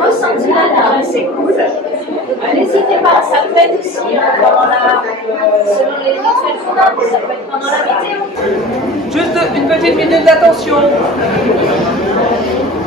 ressenti là, c'est cool. N'hésitez pas, ça peut être aussi selon les rituels qu'on a, ça peut être pendant la météo. Juste une petite minute d'attention.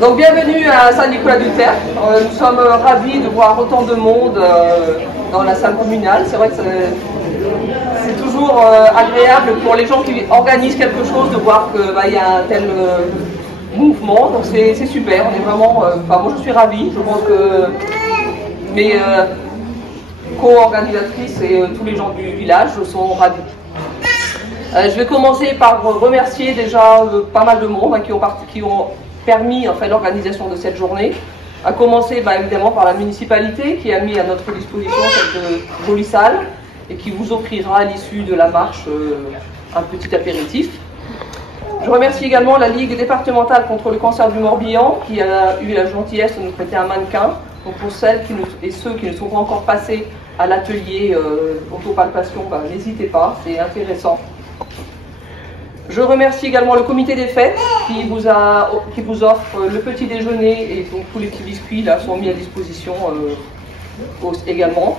Donc bienvenue à Saint-Nicolas-du-Tertre. Nous sommes ravis de voir autant de monde dans la salle communale. C'est vrai que c'est toujours agréable pour les gens qui organisent quelque chose de voir qu'il y a un tel mouvement. Donc c'est super. On est vraiment. Moi je suis ravie. Je pense que mes co-organisatrices et tous les gens du village sont ravis. Je vais commencer par remercier déjà pas mal de monde qui ont permis l'organisation de cette journée, à commencer évidemment par la municipalité qui a mis à notre disposition cette jolie salle et qui vous offrira à l'issue de la marche un petit apéritif. Je remercie également la Ligue départementale contre le cancer du Morbihan qui a eu la gentillesse de nous prêter un mannequin. Donc pour celles et ceux qui ne sont pas encore passés à l'atelier autopalpation, n'hésitez pas, c'est intéressant. Je remercie également le comité des fêtes qui vous offre le petit déjeuner et donc tous les petits biscuits là sont mis à disposition également.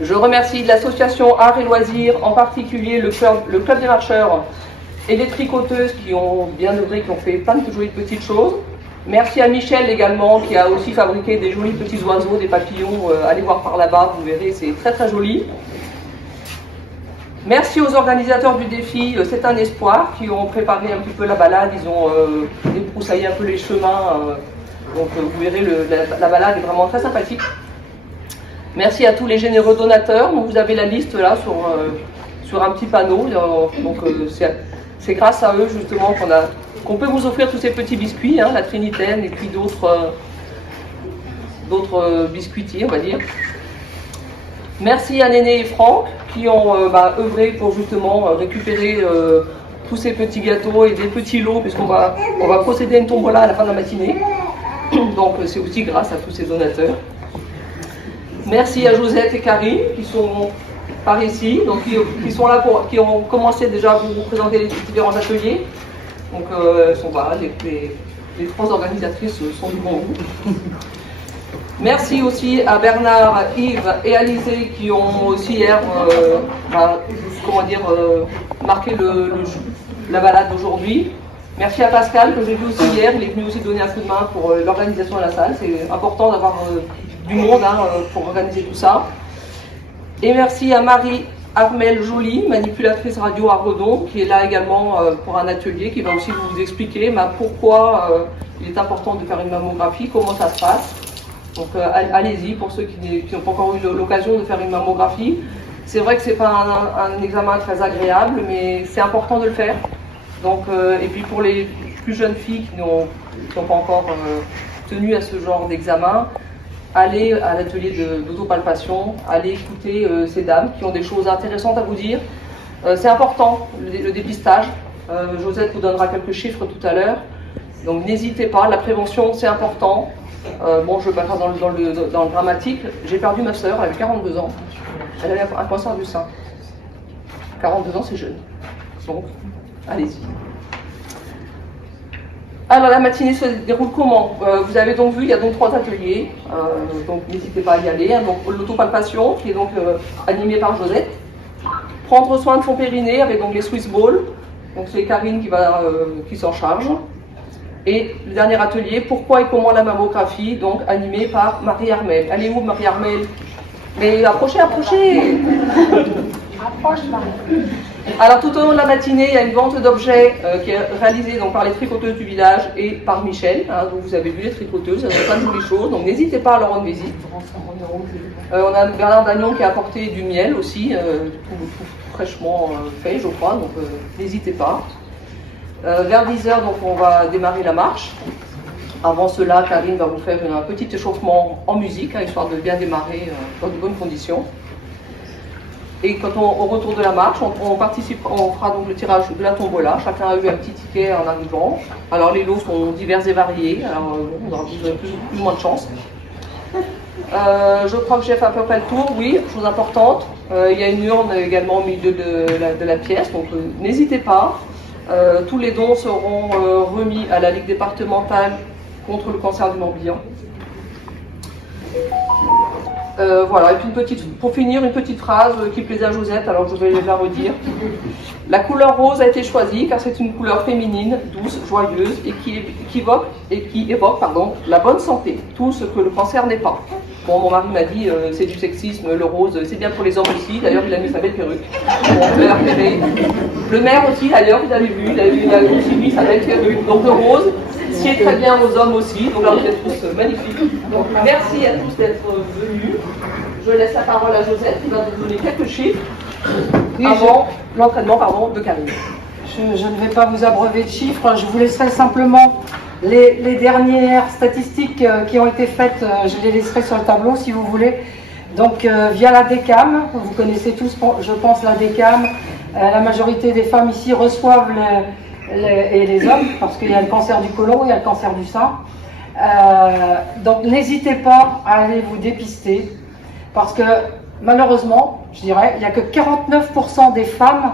Je remercie l'association Arts et Loisirs, en particulier le club des marcheurs et les tricoteuses qui ont bien œuvré, qui ont fait plein de jolies petites choses. Merci à Michel également qui a aussi fabriqué des jolis petits oiseaux, des papillons. Allez voir par là-bas, vous verrez, c'est très très joli. Merci aux organisateurs du défi C'est un espoir qui ont préparé un petit peu la balade, ils ont débroussaillé un peu les chemins, donc vous verrez la balade est vraiment très sympathique. Merci à tous les généreux donateurs, donc vous avez la liste là sur un petit panneau, donc c'est grâce à eux justement qu'on peut vous offrir tous ces petits biscuits, la Trinitaine et puis d'autres biscuitiers on va dire. Merci à Néné et Franck qui ont œuvré pour justement récupérer tous ces petits gâteaux et des petits lots puisqu'on va procéder à une tombola à la fin de la matinée. Donc c'est aussi grâce à tous ces donateurs. Merci à Josette et Karine qui sont par ici, donc qui sont là qui ont commencé déjà à vous présenter les différents ateliers. Donc les trois organisatrices sont du bon goût. Merci aussi à Bernard, Yves et Alizé qui ont aussi hier marqué la balade d'aujourd'hui. Merci à Pascal que j'ai vu aussi hier, il est venu aussi donner un coup de main pour l'organisation de la salle. C'est important d'avoir du monde pour organiser tout ça. Et merci à Marie-Armelle Joly, manipulatrice radio à Redon, qui est là également pour un atelier qui va aussi vous expliquer pourquoi il est important de faire une mammographie, comment ça se passe. Donc allez-y pour ceux qui n'ont pas encore eu l'occasion de faire une mammographie. C'est vrai que ce n'est pas un examen très agréable, mais c'est important de le faire. Donc, et puis pour les plus jeunes filles qui n'ont pas encore tenu à ce genre d'examen, allez à l'atelier d'autopalpation, allez écouter ces dames qui ont des choses intéressantes à vous dire. C'est important le dépistage. Josette vous donnera quelques chiffres tout à l'heure. Donc n'hésitez pas, la prévention c'est important. Je ne vais pas faire dans le dramatique. J'ai perdu ma sœur, elle avait 42 ans. Elle avait un cancer du sein. 42 ans, c'est jeune. Donc, allez-y. Alors, la matinée se déroule comment? Vous avez donc vu, il y a donc 3 ateliers. Donc, n'hésitez pas à y aller. Donc, l'autopalpation, qui est donc animée par Josette. Prendre soin de son périnée avec donc les Swiss Balls. Donc, c'est Karine qui s'en charge. Et le dernier atelier, pourquoi et comment la mammographie, donc animé par Marie-Armelle. Elle est où Marie-Armelle? Mais approchez. Approche Marie. Alors tout au long de la matinée, il y a une vente d'objets qui est réalisée donc, par les tricoteuses du village et par Michel. Donc vous avez vu les tricoteuses, elles ont plein de jolies choses, donc n'hésitez pas à leur rendre visite. On a Bernard Dagnon qui a apporté du miel aussi, tout fraîchement fait je crois, donc n'hésitez pas. Vers 10h, donc on va démarrer la marche. Avant cela, Karine va vous faire un petit échauffement en musique, histoire de bien démarrer dans de bonnes conditions. Et quand au retour de la marche, on fera donc le tirage de la tombola. Chacun a eu un petit ticket en arrivant. Alors les lots sont divers et variés, alors on aura plus ou moins de chance. Je crois que j'ai fait à peu près le tour, oui, chose importante. Il y a une urne également au milieu de la pièce, donc n'hésitez pas. Tous les dons seront remis à la Ligue départementale contre le cancer du Morbihan. Voilà, et puis pour finir, une petite phrase qui plaisait à Josette, alors je vais la redire. La couleur rose a été choisie car c'est une couleur féminine, douce, joyeuse et qui évoque la bonne santé, tout ce que le cancer n'est pas. Bon, mon mari m'a dit c'est du sexisme, le rose c'est bien pour les hommes aussi, d'ailleurs il a mis sa belle perruque. Le maire aussi d'ailleurs, vous avez vu, il a aussi mis sa belle perruque. Donc le rose, ce qui est très bien aux hommes aussi, donc là vous êtes tous magnifiques. Donc merci à tous d'être venus. Je laisse la parole à Josette qui va vous donner quelques chiffres avant l'entraînement de Karine. Je ne vais pas vous abreuver de chiffres, je vous laisserai simplement les dernières statistiques qui ont été faites, je les laisserai sur le tableau si vous voulez. Donc via la DECAM, vous connaissez tous je pense la DECAM, la majorité des femmes ici reçoivent et les hommes, parce qu'il y a le cancer du côlon, il y a le cancer du sein. Donc n'hésitez pas à aller vous dépister, parce que malheureusement, je dirais, il n'y a que 49% des femmes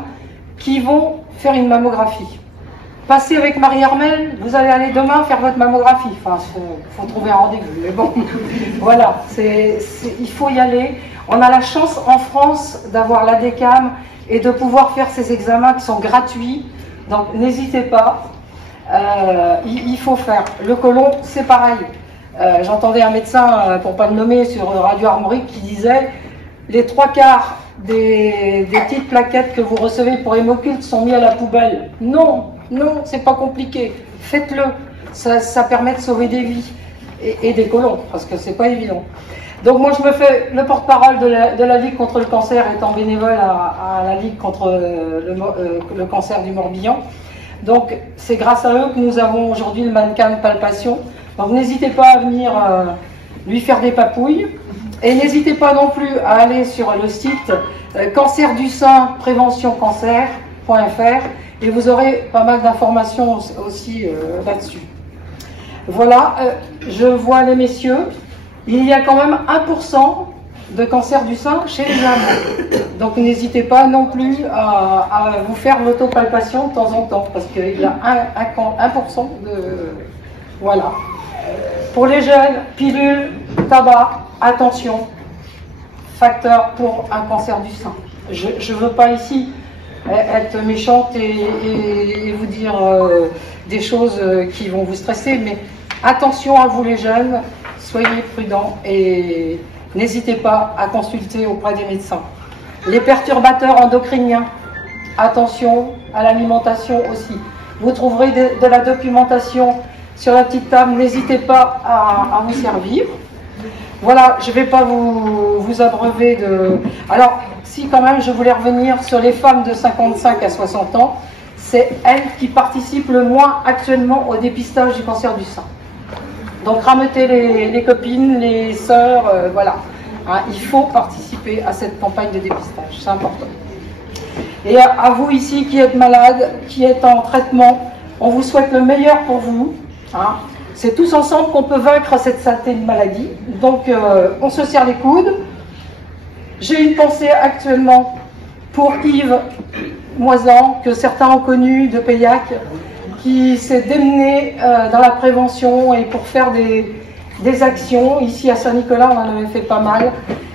qui vont faire une mammographie. Passez avec Marie-Armelle, vous allez aller demain faire votre mammographie. Enfin, faut trouver un rendez-vous, mais bon, voilà, il faut y aller. On a la chance en France d'avoir la DECAM et de pouvoir faire ces examens qui sont gratuits. Donc n'hésitez pas, il faut faire. Le côlon, c'est pareil. J'entendais un médecin, pour ne pas le nommer, sur Radio Armorique qui disait les 3/4 des petites plaquettes que vous recevez pour hémoculte sont mis à la poubelle. Non, non, c'est pas compliqué. Faites-le. Ça permet de sauver des vies et des côlons, parce que c'est pas évident. Donc moi je me fais le porte-parole de la Ligue contre le cancer, étant bénévole à la Ligue contre le cancer du Morbihan. Donc c'est grâce à eux que nous avons aujourd'hui le mannequin de palpation. Donc n'hésitez pas à venir lui faire des papouilles. Et n'hésitez pas non plus à aller sur le site cancer du sein prévention cancer.fr et vous aurez pas mal d'informations aussi là-dessus. Voilà, je vois les messieurs. Il y a quand même 1% de cancer du sein chez les hommes. Donc n'hésitez pas non plus à vous faire l'autopalpation de temps en temps, parce qu'il y a 1% de... Voilà. Pour les jeunes, pilules, tabac, attention, facteur pour un cancer du sein. Je ne veux pas ici être méchante et vous dire des choses qui vont vous stresser, mais attention à vous les jeunes, soyez prudents et n'hésitez pas à consulter auprès des médecins. Les perturbateurs endocriniens, attention à l'alimentation aussi. Vous trouverez de la documentation sur la petite table, n'hésitez pas à vous servir. Voilà, je ne vais pas vous abreuver de... Alors, si quand même, je voulais revenir sur les femmes de 55 à 60 ans, c'est elles qui participent le moins actuellement au dépistage du cancer du sein. Donc, rameutez les copines, les sœurs, voilà. Hein, il faut participer à cette campagne de dépistage, c'est important. Et à vous ici qui êtes malades, qui êtes en traitement, on vous souhaite le meilleur pour vous. Hein. C'est tous ensemble qu'on peut vaincre cette saleté de maladie. Donc, on se serre les coudes. J'ai une pensée actuellement pour Yves Moisan, que certains ont connu de Paillac, qui s'est démené dans la prévention et pour faire des actions. Ici à Saint-Nicolas, on en avait fait pas mal.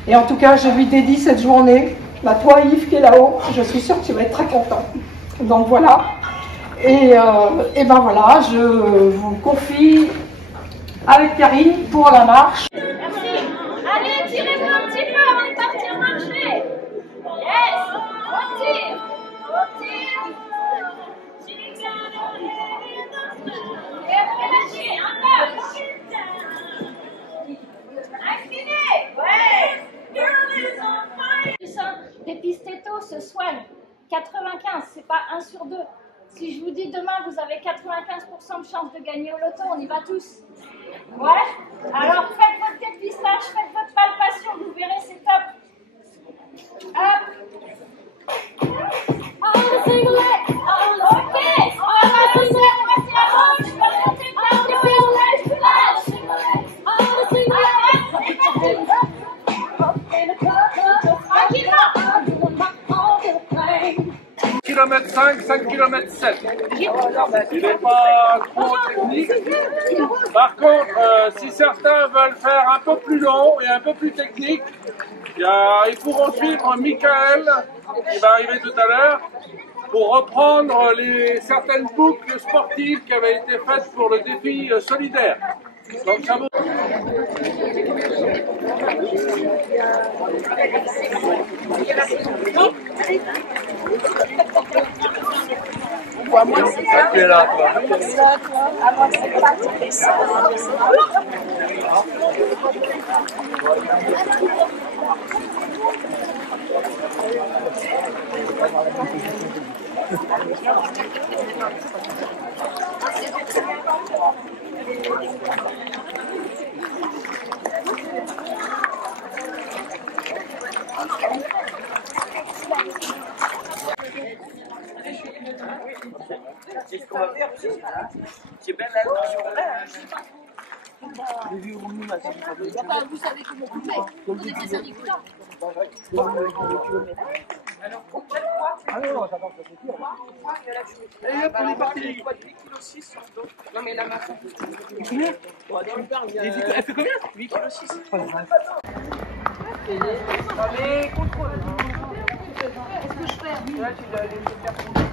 Et en tout cas, je lui dédie cette journée. Bah, toi, Yves, qui est là-haut, je suis sûre que tu vas être très content. Donc voilà. Et ben voilà, je vous confie avec Karine pour la marche. Merci. Allez, tirez-vous un petit peu avant de partir marcher. Yes. On tire. On tire. Et relâchez un peu. Inclinez. Ouais. Dépister tôt se soigne. 95, c'est pas 1 sur 2. Si je vous dis demain vous avez 95% de chance de gagner au loto, on y va tous. Ouais. Alors faites votre dépistage, faites votre palpation, vous verrez, c'est top. Hop. Ok. On va passer la gauche. Kilomètre 5 5 km 7. Il n'est pas trop technique. Par contre, si certains veulent faire un peu plus long et un peu plus technique, ils pourront suivre Michael, qui va arriver tout à l'heure, pour reprendre certaines boucles sportives qui avaient été faites pour le défi solidaire. Donc ça vaut... Moi, c'est ça. Tu es là, toi. Moi, c'est pas c'est ce qu'on va faire. C'est bien la notion. Vous savez comment on fait. On est des agriculteurs. Alors, combien de fois? Ah non, ça va, c'est sûr. Et hop, on est parti. 8,6 kg. Non, mais la masse. Combien? Elle fait combien? 8,6 kg. Allez, contrôle. Qu'est-ce que je fais? Là, tu dois aller te faire contrôler.